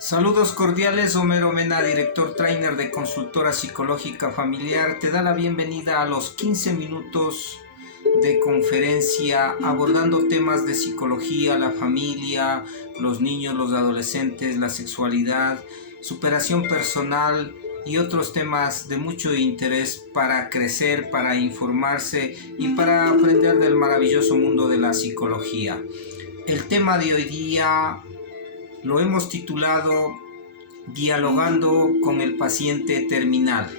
Saludos cordiales, Homero Mena, director trainer de Consultora Psicológica Familiar, te da la bienvenida a los 15 minutos de conferencia abordando temas de psicología, la familia, los niños, los adolescentes, la sexualidad, superación personal y otros temas de mucho interés para crecer, para informarse y para aprender del maravilloso mundo de la psicología. El tema de hoy día lo hemos titulado Dialogando con el paciente terminal.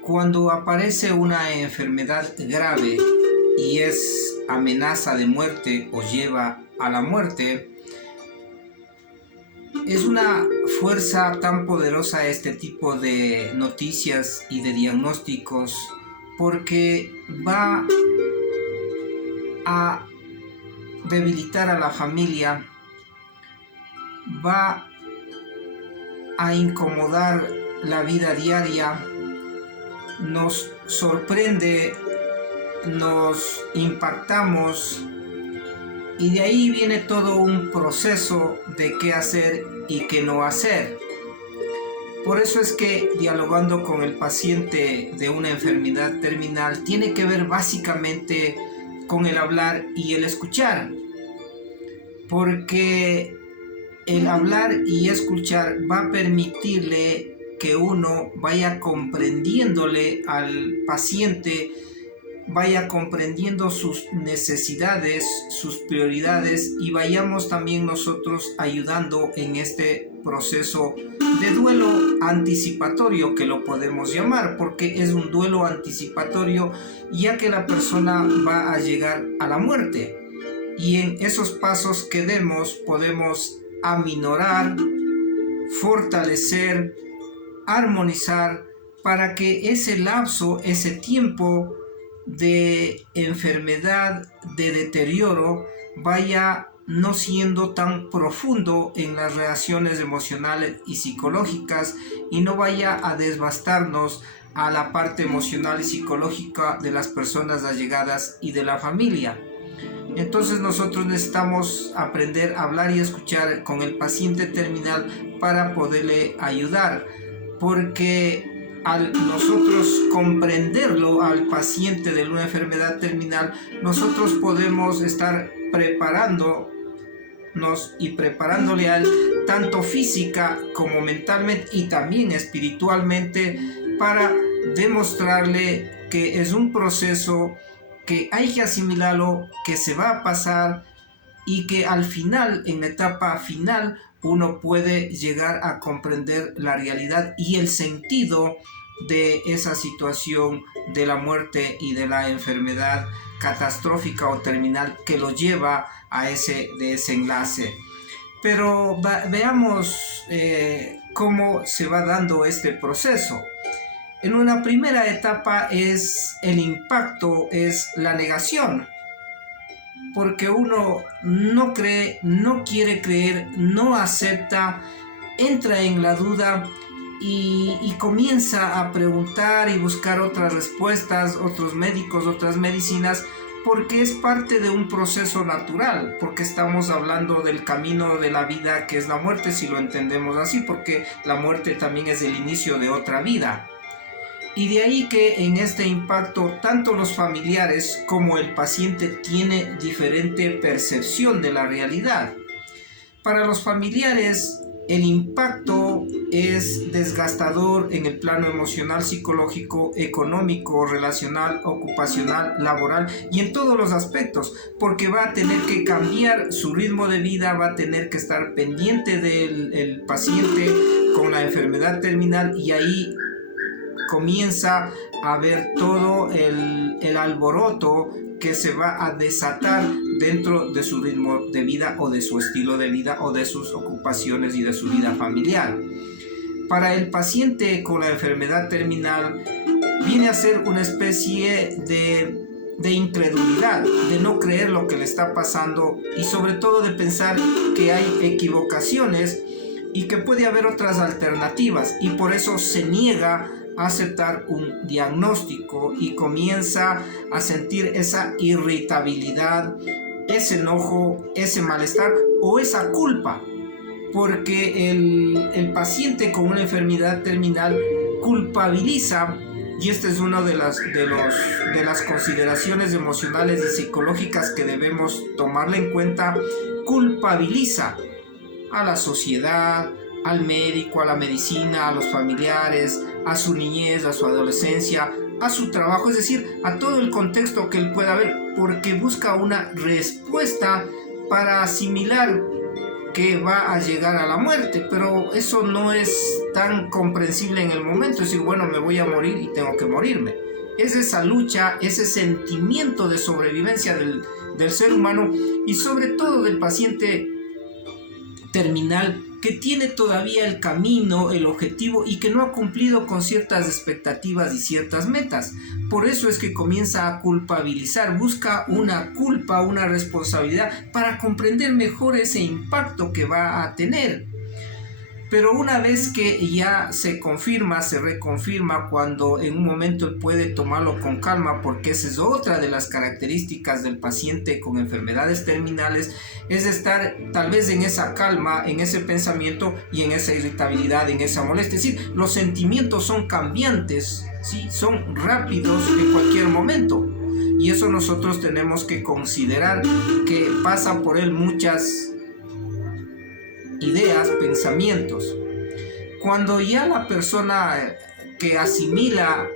Cuando aparece una enfermedad grave y es amenaza de muerte o lleva a la muerte, es una fuerza tan poderosa este tipo de noticias y de diagnósticos porque va a debilitar a la familia, va a incomodar la vida diaria, nos sorprende, nos impactamos y de ahí viene todo un proceso de qué hacer y qué no hacer. Por eso es que dialogando con el paciente de una enfermedad terminal tiene que ver básicamente con el hablar y el escuchar, porque el hablar y escuchar va a permitirle que uno vaya comprendiéndole al paciente, vaya comprendiendo sus necesidades, sus prioridades y vayamos también nosotros ayudando en este proceso de duelo anticipatorio, que lo podemos llamar, porque es un duelo anticipatorio ya que la persona va a llegar a la muerte y en esos pasos que demos podemos aminorar, fortalecer, armonizar para que ese lapso, ese tiempo de enfermedad, de deterioro, vaya no siendo tan profundo en las reacciones emocionales y psicológicas y no vaya a devastarnos a la parte emocional y psicológica de las personas allegadas y de la familia. Entonces nosotros necesitamos aprender a hablar y escuchar con el paciente terminal para poderle ayudar, porque al nosotros comprenderlo al paciente de una enfermedad terminal, nosotros podemos estar preparándonos y preparándole a él tanto física como mentalmente y también espiritualmente para demostrarle que es un proceso que hay que asimilarlo, que se va a pasar y que al final, en la etapa final, uno puede llegar a comprender la realidad y el sentido de esa situación de la muerte y de la enfermedad catastrófica o terminal que lo lleva a ese desenlace. Pero veamos cómo se va dando este proceso. En una primera etapa es el impacto, es la negación, porque uno no cree, no quiere creer, no acepta, entra en la duda y comienza a preguntar y buscar otras respuestas, otros médicos, otras medicinas, porque es parte de un proceso natural, porque estamos hablando del camino de la vida que es la muerte, si lo entendemos así, porque la muerte también es el inicio de otra vida. Y de ahí que en este impacto tanto los familiares como el paciente tiene diferente percepción de la realidad. Para los familiares el impacto es desgastador en el plano emocional, psicológico, económico, relacional, ocupacional, laboral y en todos los aspectos, porque va a tener que cambiar su ritmo de vida, va a tener que estar pendiente del paciente con la enfermedad terminal y ahí comienza a ver todo el alboroto que se va a desatar dentro de su ritmo de vida o de su estilo de vida o de sus ocupaciones y de su vida familiar. Para el paciente con la enfermedad terminal viene a ser una especie de incredulidad, de no creer lo que le está pasando y sobre todo de pensar que hay equivocaciones y que puede haber otras alternativas y por eso se niega aceptar un diagnóstico y comienza a sentir esa irritabilidad, ese enojo, ese malestar o esa culpa porque el paciente con una enfermedad terminal culpabiliza, y esta es una de las consideraciones emocionales y psicológicas que debemos tomarla en cuenta, culpabiliza a la sociedad, al médico, a la medicina, a los familiares, a su niñez, a su adolescencia, a su trabajo, es decir, a todo el contexto que él pueda ver, porque busca una respuesta para asimilar que va a llegar a la muerte, pero eso no es tan comprensible en el momento, es decir, bueno, me voy a morir y tengo que morirme. Es esa lucha, ese sentimiento de sobrevivencia del ser humano y sobre todo del paciente terminal que tiene todavía el camino, el objetivo y que no ha cumplido con ciertas expectativas y ciertas metas. Por eso es que comienza a culpabilizar, busca una culpa, una responsabilidad para comprender mejor ese impacto que va a tener. Pero una vez que ya se confirma, se reconfirma, cuando en un momento él puede tomarlo con calma, porque esa es otra de las características del paciente con enfermedades terminales, es estar tal vez en esa calma, en ese pensamiento y en esa irritabilidad, en esa molestia. Es decir, los sentimientos son cambiantes, ¿sí? Son rápidos en cualquier momento. Y eso nosotros tenemos que considerar que pasa por él muchas ideas, pensamientos. Cuando ya la persona que asimila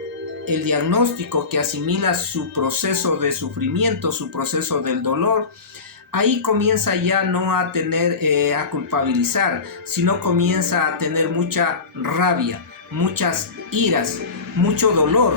el diagnóstico, que asimila su proceso de sufrimiento, su proceso del dolor, ahí comienza ya no a tener, a culpabilizar, sino comienza a tener mucha rabia, muchas iras, mucho dolor,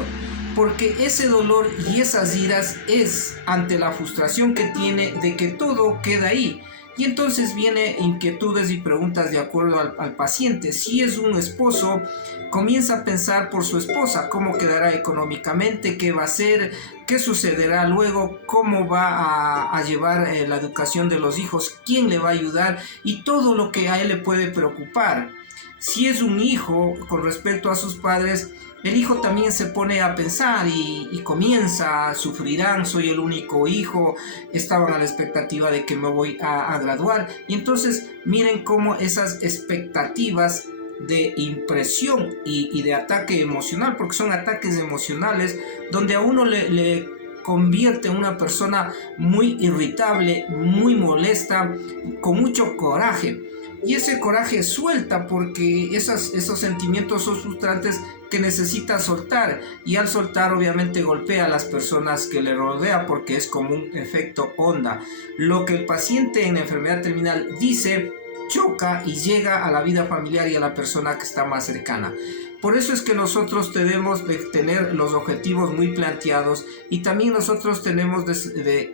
porque ese dolor y esas iras es ante la frustración que tiene de que todo queda ahí. Y entonces viene inquietudes y preguntas de acuerdo al paciente. Si es un esposo, comienza a pensar por su esposa, cómo quedará económicamente, qué va a hacer, qué sucederá luego, cómo va a llevar la educación de los hijos, quién le va a ayudar y todo lo que a él le puede preocupar. Si es un hijo, con respecto a sus padres, el hijo también se pone a pensar y comienza, sufrirán, soy el único hijo, estaban a la expectativa de que me voy a graduar. Y entonces miren cómo esas expectativas de impresión y de ataque emocional, porque son ataques emocionales, donde a uno le convierte en una persona muy irritable, muy molesta, con mucho coraje. Y ese coraje suelta porque esos sentimientos son frustrantes que necesita soltar, y al soltar obviamente golpea a las personas que le rodean, porque es como un efecto onda. Lo que el paciente en enfermedad terminal dice choca y llega a la vida familiar y a la persona que está más cercana. Por eso es que nosotros tenemos de tener los objetivos muy planteados, y también nosotros tenemos de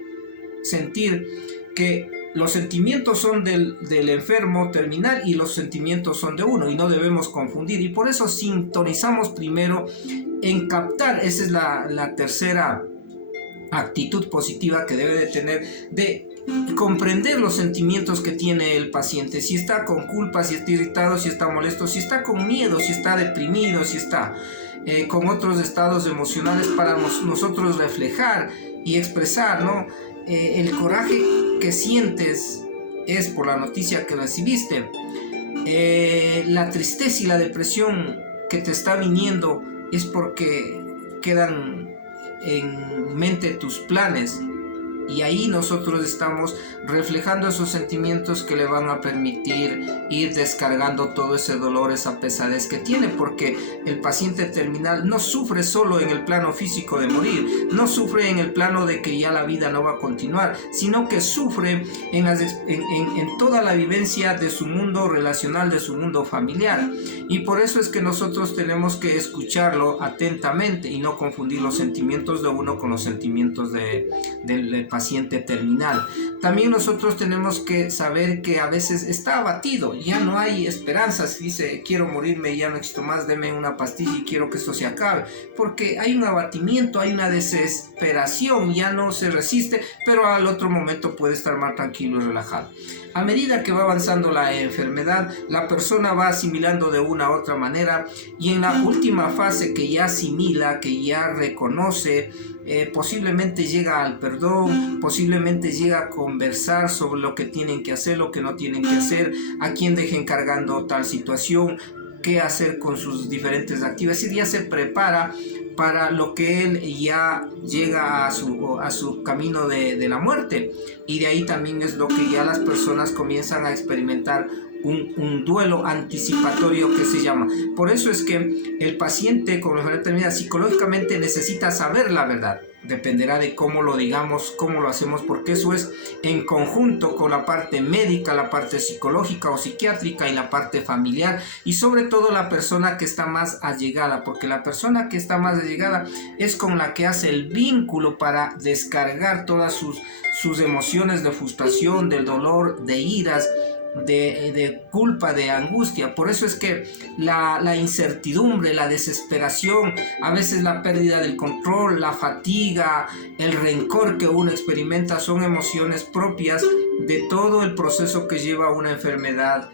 sentir que los sentimientos son del enfermo terminal y los sentimientos son de uno, y no debemos confundir. Y por eso sintonizamos primero en captar, esa es la tercera actitud positiva que debe de tener, de comprender los sentimientos que tiene el paciente. Si está con culpa, si está irritado, si está molesto, si está con miedo, si está deprimido, si está con otros estados emocionales, para nosotros reflejar y expresar, ¿no? El coraje que sientes es por la noticia que recibiste. La tristeza y la depresión que te está viniendo es porque quedan en mente tus planes, y ahí nosotros estamos reflejando esos sentimientos que le van a permitir ir descargando todo ese dolor, esa pesadez que tiene, porque el paciente terminal no sufre solo en el plano físico de morir, no sufre en el plano de que ya la vida no va a continuar, sino que sufre en toda la vivencia de su mundo relacional, de su mundo familiar. Y por eso es que nosotros tenemos que escucharlo atentamente y no confundir los sentimientos de uno con los sentimientos del paciente terminal. También nosotros tenemos que saber que a veces está abatido, ya no hay esperanzas, dice quiero morirme, ya no existo más, deme una pastilla y quiero que esto se acabe, porque hay un abatimiento, hay una desesperación, ya no se resiste, pero al otro momento puede estar más tranquilo y relajado. A medida que va avanzando la enfermedad, la persona va asimilando de una u otra manera, y en la última fase que ya asimila, que ya reconoce, posiblemente llega al perdón, posiblemente llega a conversar sobre lo que tienen que hacer, lo que no tienen que hacer, a quién dejen cargando tal situación, qué hacer con sus diferentes actividades, y ya se prepara para lo que él ya llega a su camino de la muerte. Y de ahí también es lo que ya las personas comienzan a experimentar un duelo anticipatorio, que se llama. Por eso es que el paciente con enfermedad terminal psicológicamente necesita saber la verdad. Dependerá de cómo lo digamos, cómo lo hacemos, porque eso es en conjunto con la parte médica, la parte psicológica o psiquiátrica y la parte familiar, y sobre todo la persona que está más allegada, porque la persona que está más allegada es con la que hace el vínculo para descargar todas sus emociones de frustración, del dolor, de iras, de culpa, de angustia. Por eso es que la incertidumbre, la desesperación, a veces la pérdida del control, la fatiga, el rencor que uno experimenta son emociones propias de todo el proceso que lleva una enfermedad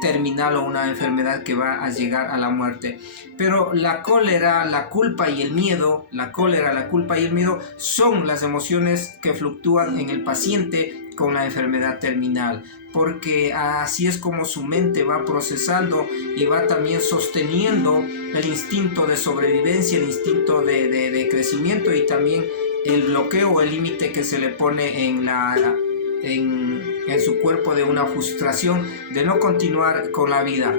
terminal o una enfermedad que va a llegar a la muerte. Pero la cólera, la culpa y el miedo, la cólera, la culpa y el miedo son las emociones que fluctúan en el paciente con la enfermedad terminal, porque así es como su mente va procesando y va también sosteniendo el instinto de sobrevivencia, el instinto de crecimiento, y también el bloqueo o el límite que se le pone en su cuerpo de una frustración de no continuar con la vida.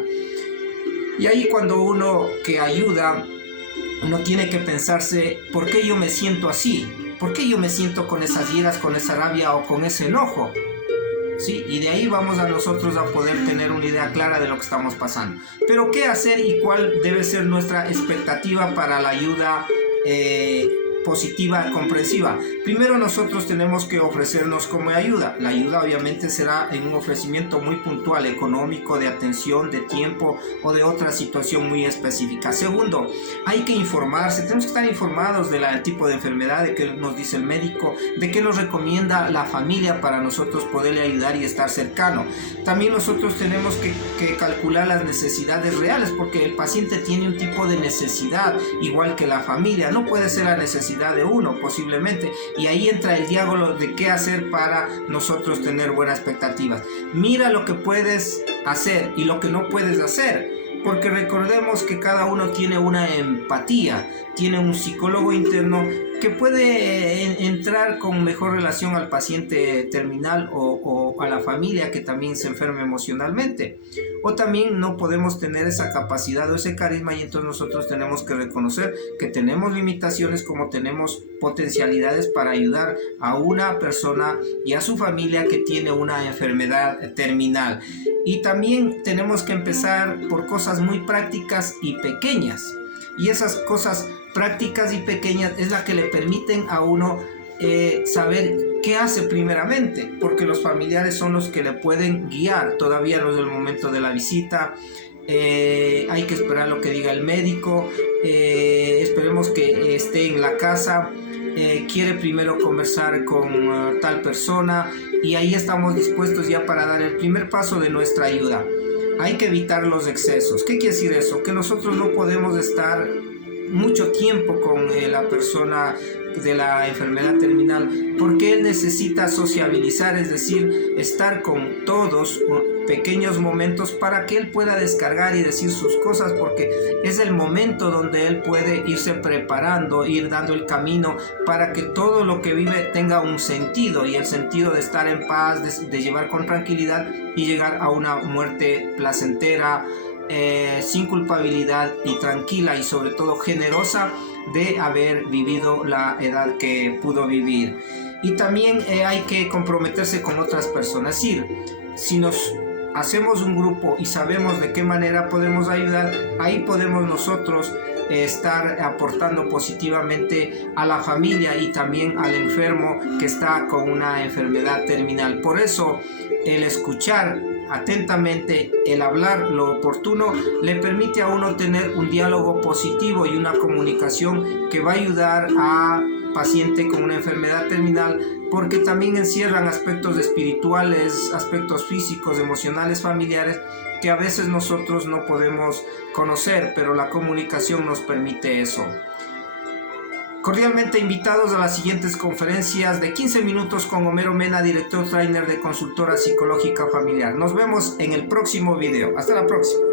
Y ahí cuando uno que ayuda, uno tiene que pensarse, ¿por qué yo me siento así? ¿Por qué yo me siento con esas iras, con esa rabia o con ese enojo? ¿Sí? Y de ahí vamos a nosotros a poder tener una idea clara de lo que estamos pasando. Pero ¿qué hacer y cuál debe ser nuestra expectativa para la ayuda positiva, comprensiva? Primero nosotros tenemos que ofrecernos como ayuda. La ayuda obviamente será en un ofrecimiento muy puntual, económico, de atención, de tiempo o de otra situación muy específica. Segundo, hay que informarse, tenemos que estar informados del tipo de enfermedad, de qué nos dice el médico, de qué nos recomienda la familia para nosotros poderle ayudar y estar cercano. También nosotros tenemos que calcular las necesidades reales, porque el paciente tiene un tipo de necesidad igual que la familia, no puede ser la necesidad de uno posiblemente, y ahí entra el diálogo de qué hacer para nosotros tener buenas expectativas. Mira lo que puedes hacer y lo que no puedes hacer, porque recordemos que cada uno tiene una empatía, tiene un psicólogo interno que puede entrar con mejor relación al paciente terminal o a la familia que también se enferma emocionalmente. O también no podemos tener esa capacidad o ese carisma, y entonces nosotros tenemos que reconocer que tenemos limitaciones como tenemos potencialidades para ayudar a una persona y a su familia que tiene una enfermedad terminal. Y también tenemos que empezar por cosas muy prácticas y pequeñas. Y esas cosas prácticas y pequeñas es la que le permiten a uno saber qué hace primeramente, porque los familiares son los que le pueden guiar. Todavía no es el momento de la visita, hay que esperar lo que diga el médico, esperemos que esté en la casa, quiere primero conversar con tal persona, y ahí estamos dispuestos ya para dar el primer paso de nuestra ayuda. Hay que evitar los excesos. ¿Qué quiere decir eso? Que nosotros no podemos estar mucho tiempo con la persona de la enfermedad terminal, porque él necesita sociabilizar, es decir, estar con todos pequeños momentos para que él pueda descargar y decir sus cosas, porque es el momento donde él puede irse preparando, ir dando el camino para que todo lo que vive tenga un sentido, y el sentido de estar en paz, de llevar con tranquilidad y llegar a una muerte placentera, sin culpabilidad y tranquila, y sobre todo generosa de haber vivido la edad que pudo vivir. Y también hay que comprometerse con otras personas. Es decir, si nos hacemos un grupo y sabemos de qué manera podemos ayudar, ahí podemos nosotros estar aportando positivamente a la familia y también al enfermo que está con una enfermedad terminal. Por eso el escuchar atentamente, el hablar lo oportuno, le permite a uno tener un diálogo positivo y una comunicación que va a ayudar a paciente con una enfermedad terminal porque también encierran aspectos espirituales, aspectos físicos, emocionales, familiares, que a veces nosotros no podemos conocer, pero la comunicación nos permite eso. Cordialmente invitados a las siguientes conferencias de 15 minutos con Homero Mena, director trainer de Consultora Psicológica Familiar. Nos vemos en el próximo video. Hasta la próxima.